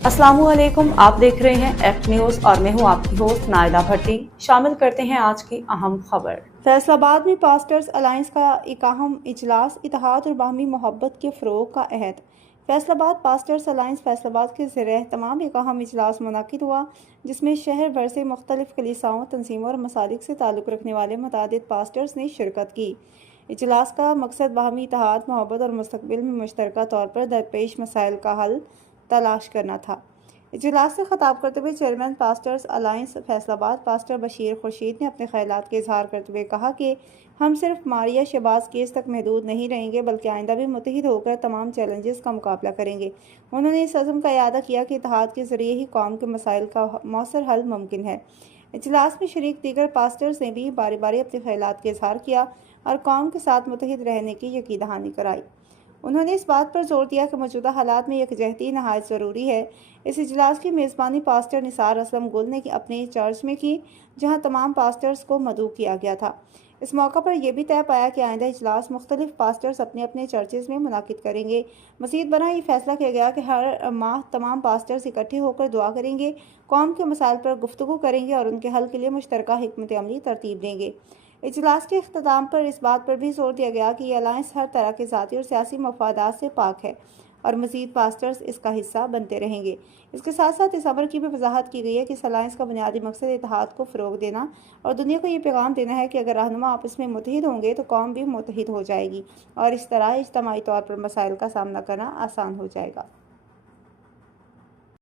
अस्सलामु अलैकुम, आप देख रहे हैं एफ न्यूज़ और मैं हूं आपकी होस्ट नायदा भट्टी। शामिल करते हैं आज की अहम खबर। फैसलाबाद में पास्टर्स अलायंस का एक अहम इजलास, इत्तेहाद और बाहमी मोहब्बत के फ़रोग़ का अहद। फैसलाबाद पास्टर्स अलायंस फैसलाबाद के ज़रिए तमाम एक अहम इजलास मुनक़िद हुआ, जिसमें शहर भर से मुख्तलिफ कलीसियाओं, तंजीमों और मसालिक से ताल्लुक़ रखने वाले मुतअद्दिद पास्टर्स ने शिरकत की। इजलास का मकसद बाहमी इत्तेहाद, मोहब्बत और मुस्तक़बिल में मुश्तरका तौर पर दरपेश मसाइल का हल तलाश करना था। इजलास से खिताब करते हुए chairman pastors alliance Faisalabad pastor Bashir Khurshid ने अपने ख्यालात के इजहार करते हुए कहा कि हम सिर्फ मारिया शहबाज केस तक महदूद नहीं रहेंगे, बल्कि आइंदा भी मुत्तहिद होकर तमाम चैलेंजेस का मुकाबला करेंगे। उन्होंने इस अज़्म का इआदा किया कि इत्तेहाद के ज़रिए ही कौम के मसाइल का मौसर हल मुमकिन है। इजलास में शरीक दीगर पास्टर्स ने भी बारी बारी अपने ख्यालात का इजहार किया और कौम के साथ मुत्तहिद रहने की यकीन दहानी कराई। उन्होंने इस बात पर जोर दिया कि मौजूदा हालात में यकजहती नहायत ज़रूरी है। इस इजलास की मेज़बानी पास्टर निसार असलम गुल ने अपने चर्च में की, जहां तमाम पास्टर्स को मदऊ किया गया था। इस मौका पर यह भी तय पाया कि आइंदा इजलास मुख्तलिफ पास्टर्स अपने अपने चर्चेज़ में मुनाकिद करेंगे। मज़ीद बरआं ये फैसला किया गया कि हर माह तमाम पास्टर्स इकट्ठे होकर दुआ करेंगे, कौम के मसाइल पर गुफ्तगू करेंगे और उनके हल के लिए मुश्तरका हिकमत अमली तरतीब देंगे। इजलास के अख्ताम पर इस बात पर भी जोर दिया गया कि ये अलायंस हर तरह के ज़ाती और सियासी मफादात से पाक है और मज़ीद पास्टर्स इसका हिस्सा बनते रहेंगे। इसके साथ साथ इस अमर की भी वजाहत की गई है कि इस अलायंस का बुनियादी मकसद इत्तेहाद को फ़रोग़ देना और दुनिया को ये पैगाम देना है कि अगर रहनुमा आपस में मुत्तहिद होंगे तो कौम भी मुत्तहिद हो जाएगी और इस तरह इज्तमाई तौर पर मसाइल का सामना करना आसान हो जाएगा।